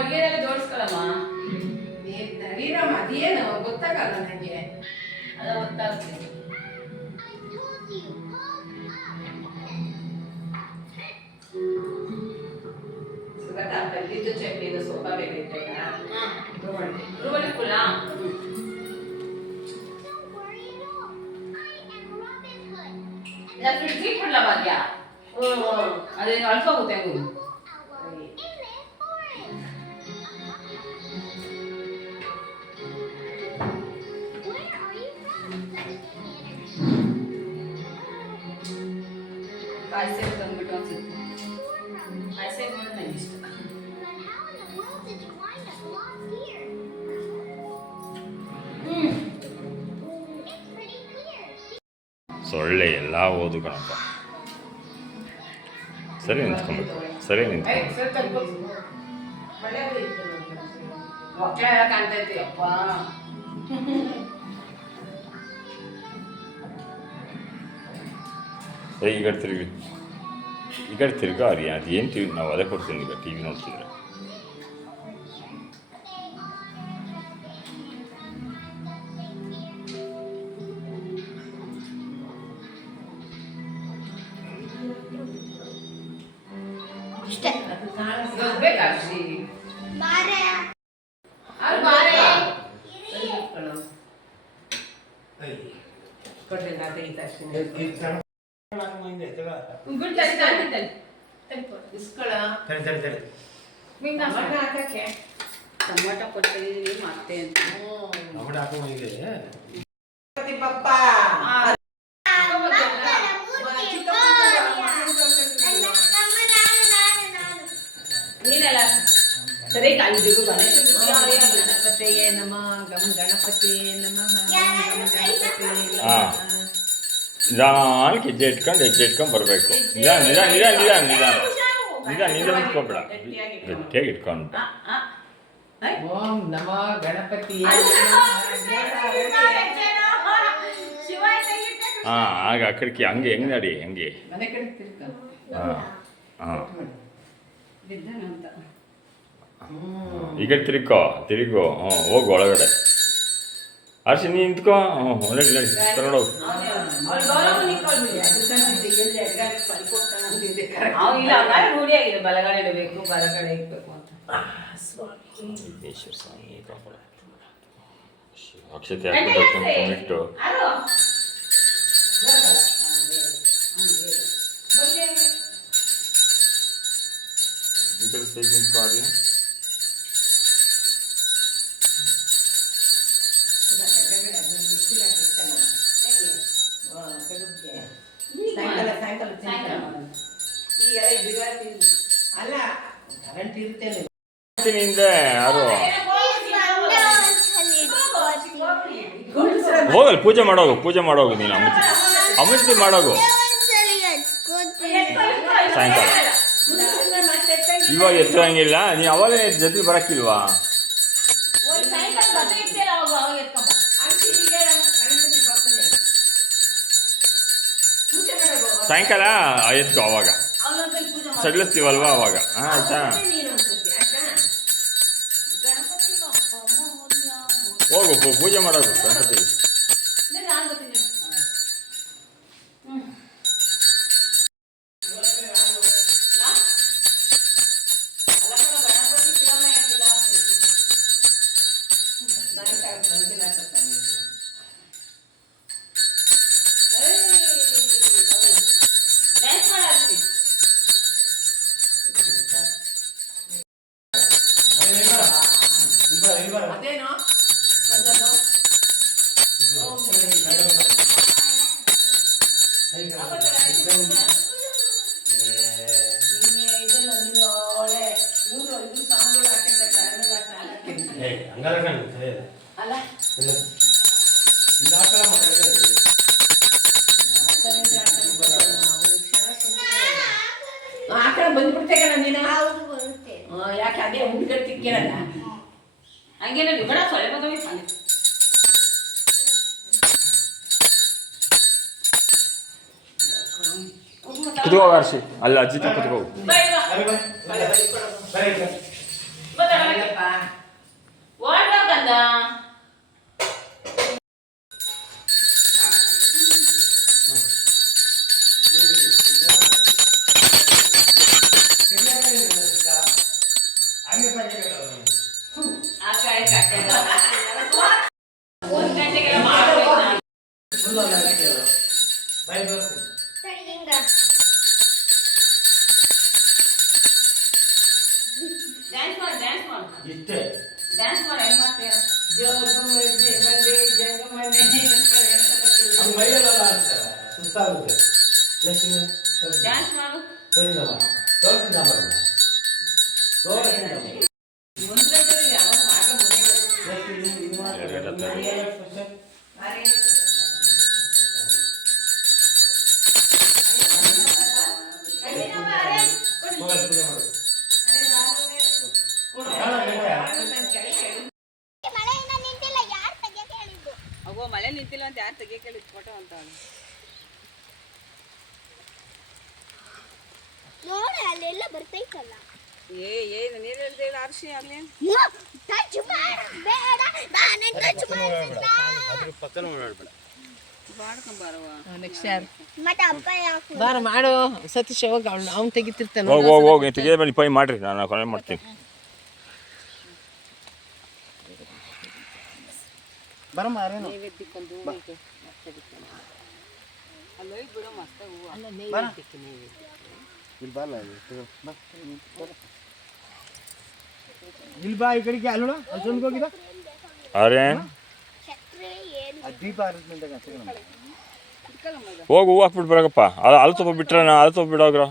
ಹೊಲಿಗೆದೆಲ್ಲ ಜೋಡಿಸ್ಕೊಳಮ್ಮ. ನಡೀರಮ್ಮ, ಅದೇನು ಗೊತ್ತಾಗಲ್ಲ ನನಗೆ. ಅದ ಗೊತ್ತಾಗ್ತದೆ. ಸುಗತ ಕಲ್ಲಿದ್ದು ಚಟ್ನಿದು ಸ್ವಲ್ಪ ಬೇಕೈತೆ. ರುವಲಿ ಕುಲ ಫ್ರಿಡ್ಜ್ ಇಟ್ಬಿಡ್ಲ ಭಾಗ್ಯ. ಅದೇನು ಅಳ್ಸೋಗುತ್ತೆ ಹಂಗು. ಕಾಯಿಸೇಬ್ ತಂದ್ಬಿಟ್ಟು ಅನ್ಸುತ್ತೆ. ಕಾಯಿಸೇಬ್ ನೋಡಿ ನಂಗೆ ಇಷ್ಟ. ಸೊಳ್ಳೆ ಎಲ್ಲ ಓದು ಕಣಪ್ಪ. ಸರಿ ನಿಂತ್ಕೊಬೇಕು, ಸರಿ ನಿಂತ್ಕೊಬೇಕು. ಮಕ್ಕಳ ಕಾಣ್ತೈತಿ ಅಪ್ಪ. ಈ ಕಡೆ ತಿರುಗಿ, ಈ ಕಡೆ ತಿರ್ಗಾ ಅರಿ. ಅದು ಏನು ಟಿ ವಿ, ನಾವು ಅದೇ ಕೊಡ್ತೀನಿ. ಈಗ ಟಿ ವಿ ನೋಡ್ತಿದ್ರೆ ಟೊಮೊಟೊ ಕೊಟ್ಟಿದ್ದೀವಿ ಮತ್ತೆ ಅಂತ. ಪಪ್ಪ ನೀನೆಲ್ಲ ಸರಿ ಕಾಲಿದ್ದೀವಿ. ಗಣೇಶ ಗಣಪತಿಯೇ ನಮಃ, ಗಂ ಗಣಪತಿಯೇ ನಮಃ, ಹಾಂ. ನಿಧಾನಕ್ಕೆ ಹೆಜ್ಜೆ ಇಟ್ಕೊಂಡು ಬರಬೇಕು. ನಿಧಾನ ನಿಂತ್ಕೊಬೇಡ, ಗಟ್ಟಿಯಾಗಿ ಇಟ್ಕೊಂಡು. ಓಂ ನಮೋ ಗಣಪತಿಯೇ ಹಾಂ, ಆಗ ಆ ಕಡೆಗೆ ಹಂಗೆ ಹೆಂಗೆ ನಡಿ, ಹಂಗೆ. ಮನೆ ಕಡೆ ತಿರ್ಕ. ಹಾಂ ಹಾಂ, ಬಿದ್ದಾನಂತ. ಈ ಕಡೆ ತಿರುಗು. ಹ್ಞೂ, ಹೋಗು ಒಳಗಡೆ. ಅರ್ಶಿ ನೀ ನಿಂತ್ಕೋ. ಹ್ಞೂ, ನಡಿ ತಗೊಂಡೋಗು. ಇಲ್ಲ ರೂಢಿ ಆಗಿದೆ, ಬಲಗಡೆ ಇಡಬೇಕು, ಬಲಗಡೆ ಇಡಬೇಕು ಅಂತ. ಅಕ್ಷತೆ ಹಾಕ್ಬಿಟ್ಟು इधर से भी पा रही है। ಅಲ್ಲ ಕರೆಂಟ್ ಇರ್ತೇನೆ ಯಾರು ಹೋಗಲ್ಲ, ಪೂಜೆ ಮಾಡೋಗು ನೀನು. ಅಮ್ಮಜ್ಜಿ ಮಾಡೋಗು ಸಾಯಂಕಾಲ. ಇವಾಗ ಎತ್ತಂಗಿಲ್ಲ, ನೀ ಅವಾಗ ಜೊತೆ ಬರಕ್ಕಿಲ್ವಾ? ಸಾಯಂಕಾಲ ಎತ್ಕೋ, ಅವಾಗ ಸಡಿಲಿಸ್ತೀವಲ್ವಾ ಅವಾಗ. ಆಯ್ತಾ, ಹೋಗು ಪೂಜೆ ಮಾಡೋಗು ಗಣಪತಿಗೆ. ಅದೇನೋ ಅಲ್ಲ ಆ ಕಡೆ ಬಂದ್ಬಿಡ್ತೇನೆ ನೀನು. ಯಾಕೆ ಅದೇ ಹುಡುಗರು ತಿಕ್ಕೇನಲ್ಲ ಹಂಗೇನ ಬೇಡ, ಸೊಳ್ಳೆ ಬಂದವೆ ಹಂಗೆ. ಕುತ್ಕೋ ಅರ್ಶಿ, ಅಲ್ಲ ಅಜ್ಜಿ ಕುತ್ಕೋ. ಬಾ ಸುಸ್ತಾಗುತ್ತೆ ಡ್ಯಾನ್ಸ್ ಮಾಡು. ತೋರಿಸಿದಮ್ಮ ಒಂದು ಗಂಟೆಗೆ ಯಾವಾಗ ಮಾಡ್ಕೊಂಡು ಅಗೋ ಮಳೆ ನಿಂತಿಲ್ಲ ಅಂತ ಯಾರು ತೆಗಿಯಕ್ಕೆ ಹೇಳಿದ್ ಫೋಟೋ ಅಂತ ನೋಡಿ ಅಲ್ಲೆಲ್ಲ ಬರ್ತೈತಲ್ಲ. ಏನು ನೀರು ಹೇಳ್ದೆ ಹೇಳಿ ಆರ್ಷಿ ಅಲ್ಲಿ ಟಚ್ ಬೇಡ ನಾನೇ ಟಚ್ ಮಾಡ್ತಿಲ್ಲ. ಬಾಡ್ಕೊಂಬಾರವ ನೆಕ್ಸ್ಟ್ ಯಾರು ಮತ್ತೆ ಅಪ್ಪ ಯಾಕೆ ಬಾರ ಮಾಡು ಸತೀಶ್ ಹೋಗಿ ಅವ್ನು ತೆಗಿತಿರ್ತಾನೆ ಹೋಗಿ ತೆಗೆದ ಮೇಲೆ ಪೈ ಮಾಡಿರಿ ನಾನು ಕೊನೆ ಮಾಡ್ತೀನಿ. ಬರಮ್ಮ ಅರೇನು ನೈವೇದ್ಯಕ್ಕೊಂದು ಅಲ್ಲಿ ಹೋಗಿ ಬಿಡೋ ಮಸ್ತ ಹೂವು ಅಲ್ಲ ನೈವೇದ್ಯಕ್ಕೆ ನೈವೇದ್ಯ ಇಲ್ಲಿ ಬಾ ಈ ಕಡೆಗೆ ಅಲ್ಲೋಣ ಅಲ್ಲಿ ಹೋಗಿದ ಆರ್ಯನ್ ಛತ್ರಿ ಏನು ದೀಪ ಆರಿಸಿದಾಗ ಹೋಗಿ ಹೂವು ಹಾಕ್ಬಿಟ್ಟು ಬರಕಪ್ಪ. ಅಲ್ಲಿ ಸ್ವಲ್ಪ ಬಿಟ್ರೆ ಅಲ್ಲಿ ಸ್ವಲ್ಪ ಬಿಡೋಗ್ರ.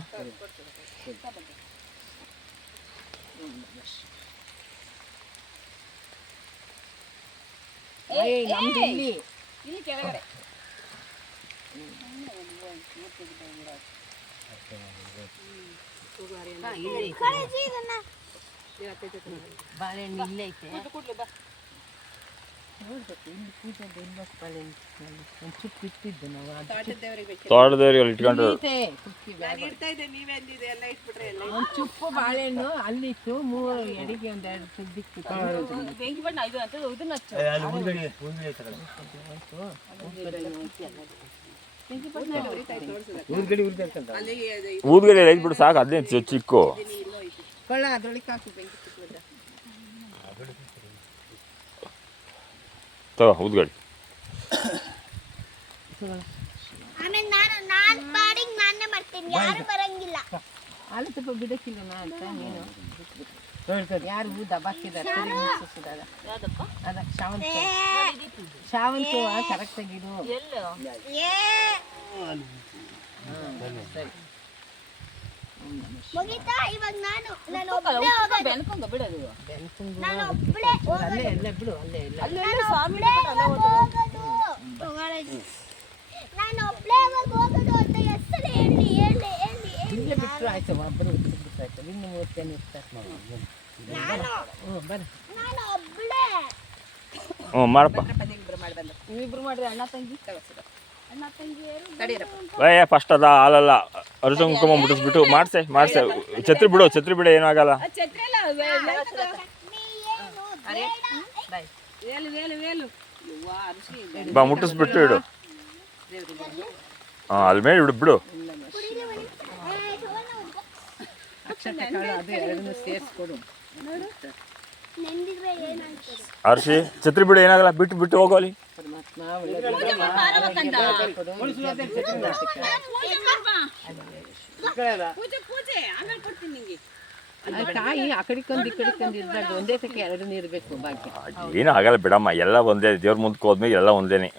ನಮ್ದು ಇಲ್ಲಿ ಇಲ್ಲಿ ಕೆಳಗಡೆ ಕಳಿಸಿ ಇದನ್ನ. ಬಾಳೆಹಣ್ಣು ಇಲ್ಲೇ ಐತೆ ಕೂಡ್ಲು ಬಾ ನೋಡ್ಬೇಕು ಇಲ್ಲಿ ಪೂಜೆದು ಇಲ್ಲ ಬಾಳೆಹಣ್ಣು ಒಂದು ಚುಪ್ಪು ಇಟ್ಟಿದ್ದು ನಾವು ಅದು ತೋಟದ ದೇವರಿಗೆ ಬೇಕು ತೋಟದವ್ರಿಗೆ ಅಲ್ಲಿ ಇಟ್ಕೊಂಡ್ರು ಐತೆ ಕುಕ್ಕಿ ನಾನು ಇಡ್ತಾ ಇದ್ದೆ ನೀವೇ ಅಂದಿದೆ ಎಲ್ಲ ಇಟ್ಬಿಟ್ರೆ ಎಲ್ಲ ಒಂದು ಚುಪ್ಪು ಬಾಳೆಹಣ್ಣು ಅಲ್ಲಿತ್ತು ಮೂರು ಎಡೆಗೆ ಒಂದೆರಡು ಸುದ್ದಿಕ್ಕಿತ್ತು ಬೆಂಕಿ ಬಣ್ಣ ಇದು ಅಂತ ಇದನ್ನ ಹಚ್ಚು ಬೆಂಕಿ ಬಣ್ಣ ಉರಿತಾ ಇತ್ತು ತೋರಿಸಿದ ಅಲ್ಲಿ ಊದ್ಗಡೆ ಐದ್ಬಿಡು ಸಾಕು. ಅದೇ ಚಿಕ್ಕು ಇಲ್ಲೋ ಐತಿ ಕೊಳ್ಳ ಅದ್ರೊಳಗೆ ಹಾಕು ಬೆಂಕಿ ತಿಕ್ಕೋದ ತಗೋ ಊದ್ಗಡೆ. ಆಮೇಲೆ ನಾನು ಪಾಡಿಗೆ ನಾನೇ ಮಾಡ್ತೀನಿ, ಯಾರು ಬರಂಗಿಲ್ಲ. ಅಲ್ಲಿ ಸ್ವಲ್ಪ ಬಿಡಕ್ಕಿಲ್ಲ ಅಂತ ನೀನು ಯಾರು ಹೂ ದಬ್ಬಾಕಿದ್ದಾರೆ ಯಾವ್ದಪ್ಪ ಅದ ಶಾವಂತಿ ಹೂವು ಕರೆಕ್ಟಾಗಿರು ಎಲ್ಲೋ ಏ ಸರಿ ಮುಗಿತಾ ಇವಾಗ ನಾನು ಒಬ್ಬಳೇ ಹೋಗೋದು. ಬೆನ್ಕೊಂಗ ಬಿಡೋದು ನಾನು ಒಬ್ಬಳೇ ಅಲ್ಲೇ ಅಲ್ಲೇ ಬಿಡು ಅಲ್ಲೇ ಇಲ್ಲ ಅಲ್ಲೆಲ್ಲ ಸ್ವಾಮಿ ಹೋಗೋದು. ನಾನು ಒಬ್ಬಳೇ ಹೋಗೋದು ಅಂತ ಹೆಸರು ಹೇಳಿ ಇಲ್ಲೇ ಬಿಟ್ಟರು ಆಯ್ತು ಒಬ್ಬರು ಬಿಟ್ಟು ಆಯ್ತು ಇನ್ನು 30 ಜನ ಇರ್ತಾರೆ ಹ್ಞೂ ಬರ್ರಿ ನಾನು ಒಬ್ಬಳೇ. ಹ್ಞೂ ಮಾಡಪ್ಪ. ನೀವಿಬ್ರು ಮಾಡ್ರಿ ಅಣ್ಣ ತಂಗಿ ತಗೋಸಿದ ಅಣ್ಣ ತಂಗಿಯರು ತಡೀರಪ್ಪ ಫಸ್ಟ್ ಅದ ಹಾಲಲ್ಲ ಅರಿಶಿನ ಕುಂಕುಮ ಮುಟ್ಟಿಸ್ಬಿಟ್ಟು ಮಾಡ್ಸೆ ಛತ್ರಿ ಬಿಡು ಏನೂ ಆಗಲ್ಲ. ಛತ್ರಿ ಅಲ್ಲ ನೀ ಏನು ಬೇಡ. ವೇಲು ವೇಲು ವೇಲು ವಾ ಅರಿಶಿ ಬಾ ಮುಟ್ಟಿಸ್ಬಿಟ್ಟು ಇಡು. ಹಾಂ ಅಲ್ಲಿ ಮೇಲೆ ಬಿಡು. ಅಕ್ಷತೆ ಕಾಳು ಅದು ಎರಡನ್ನೂ ಸೇರಿಸ್ಕೊಡು ನೆಂದಿದ್ರೆ ಏನಾಗ್ತದೆ? ಅರ್ಶಿ ಛತ್ರಿ ಬಿಡು ಏನಾಗಲ್ಲ ಬಿಟ್ಟು ಹೋಗೋ ಅಲ್ಲಿ. ಪರಮಾತ್ಮ ಪೂಜೆ ಆಮೇಲೆ ಕೊಡ್ತೀನಿ ನಿಂಗೆ ಕಾಯಿ ಆ ಕಡೆಕೊಂದು ಈ ಕಡೆಕೊಂದು ಇರ್ಬಾರ್ದು ಒಂದೇ ತಕ್ಕೆ ಎರಡು ನೀರು ಬೇಕು ಭಾಗ್ಯ ಏನೂ ಆಗಲ್ಲ ಬಿಡಮ್ಮ, ಎಲ್ಲ ಒಂದೇ. ದೇವ್ರ ಮುಂದಕ್ಕೆ ಹೋದ್ಮೇಲೆ ಎಲ್ಲ ಒಂದೇನೆ.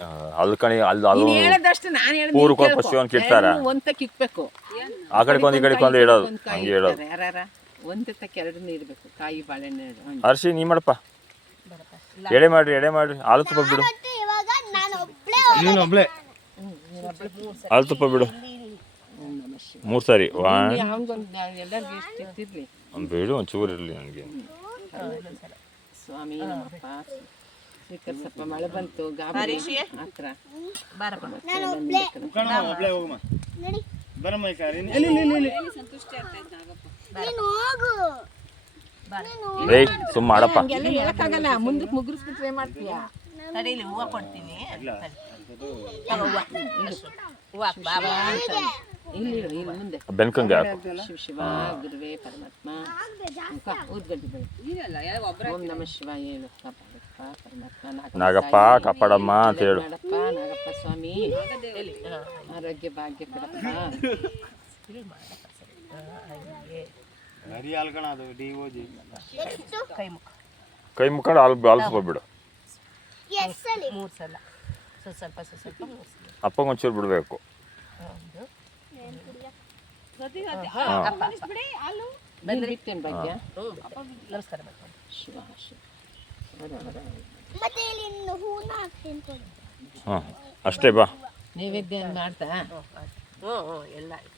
ಅಲ್ಲಿ ಕಣಿ ಅಲ್ಲಿ ಹೇಳದಷ್ಟು ನಾನು ಪೂರ್ವಕ್ಕೆ ಪಶ್ಚಿಮಕ್ಕೆ ಇಡ್ತಾರ, ಒಂದ್ ತಕ್ಕ ಇಕ್ಬೇಕು ಆ ಕಡೆಕೊಂದು ಈ ಕಡೆಕೊಂದು ಇಡೋದು ಹಂಗೆ ಇಡೋದು. ಯಾರ ಒಂದೇ ತಕ್ಕ ಎರಡು ನೀರು ಬೇಕು ಕಾಯಿ ಬಾಳೆಹಣ್ಣು ಎರಡು ಅರ್ಶಿ ನೀ ಮಾಡಪ್ಪ, ಎಡೆ ಮಾಡ್ರಿ ಹಾಲು ತುಪ್ಪ ಬಿಡು. ಮತ್ತೆ ಇವಾಗ ನಾನು ಒಬ್ಬಳೇ ನೀನು ಒಬ್ಳೆ ಹಾಲು ತುಪ್ಪ ಬಿಡು 3 ಸಾರಿ. ಎಲ್ಲರಿಗೂ ಎಷ್ಟು ಇರ್ತಿರ್ಲಿ ಬಿಡು ಒಂಚೂರು ಇರಲಿ ನನಗೆ. ಸ್ವಾಮಿ ನಮ್ಮಪ್ಪ ಸ್ವೀಕರಿಸಪ್ಪ. ಮಳೆ ಬಂತು ಗಾಬರಿ ಹತ್ರ ನಾನು ಒಬ್ಬಳೇ ಒಬ್ಳೆ ಹೋಗಮ್ಮ ನಡಿ. ಬರಮ್ಮ ಈ ಕಾರಿ ಸಂತುಷ್ಟಿ ಆಗ್ತೈತೆ ನಾಗಪ್ಪ ನೀನು ಹೋಗು. ಏಯ್ ಸುಮ್ಮ ಮಾಡಪ್ಪ. ಹಂಗೆಲ್ಲ ಹೇಳಕ್ಕಾಗಲ್ಲ, ಮುಂದಕ್ಕೆ ಮುಗಿಸ್ಬಿಟ್ರೆ ಮಾಡ್ತೀಯ. ತಡೀಲಿ ಹೂವು ಕೊಡ್ತೀನಿ ಇಲ್ಲಿ ಮುಂದೆ ಬೆನ್ಕಂಗೆ ಹಾಕು. ಶಿವ ಶಿವ ಗುರುವೇ ಪರಮಾತ್ಮ ಊದ್ಗಡ್ಡಿ ಬೆಳೆ ನೀರಲ್ಲ ಎಲ್ಲ ಒಬ್ಬರ ಓಂ ನಮಃ ಶಿವಾಯ ಹೇಳು. ಕಾಪಾಡಪ್ಪ ಪರಮಾತ್ಮ ನಾಗಪ್ಪ ಕಾಪಾಡಮ್ಮ ಅಂತ ಹೇಳು. ಮಾಡಪ್ಪ ನಾಗಪ್ಪ ಸ್ವಾಮಿ ಆರೋಗ್ಯ ಭಾಗ್ಯ ಕೊಡಪ್ಪ. ನರಿ ಅಲ್ಕಣ ಅದು ಡಿಒಜಿ ಎಷ್ಟು ಕೈ ಮುಕ್ಕೊಂಡು ಹಾಲು ತುಪ್ಪ ಬಿಡು. ಎಷ್ಟಲ್ಲಿ? 3 ಸಲ ಸ್ವಲ್ಪ ಅಪ್ಪಂಗೆ ಒಂಚೂರು ಬಿಡಬೇಕು. ಬಂದು ಬಿಡ್ತೇನೆ ಭಾಗ್ಯ ನಮಸ್ಕಾರ ಮಾಡ್ತೀನಿ. ಮತ್ತೆ ಇಲ್ಲಿ ಇನ್ನು ಹೂನ ಹಾಕ್ತೀನಿ ಕೊಡು. ಹಾಂ ಅಷ್ಟೇ ಬಾ. ನೈವೇದ್ಯ ಮಾಡ್ತಾ ಹ್ಞೂ ಎಲ್ಲ ಆಯ್ತು.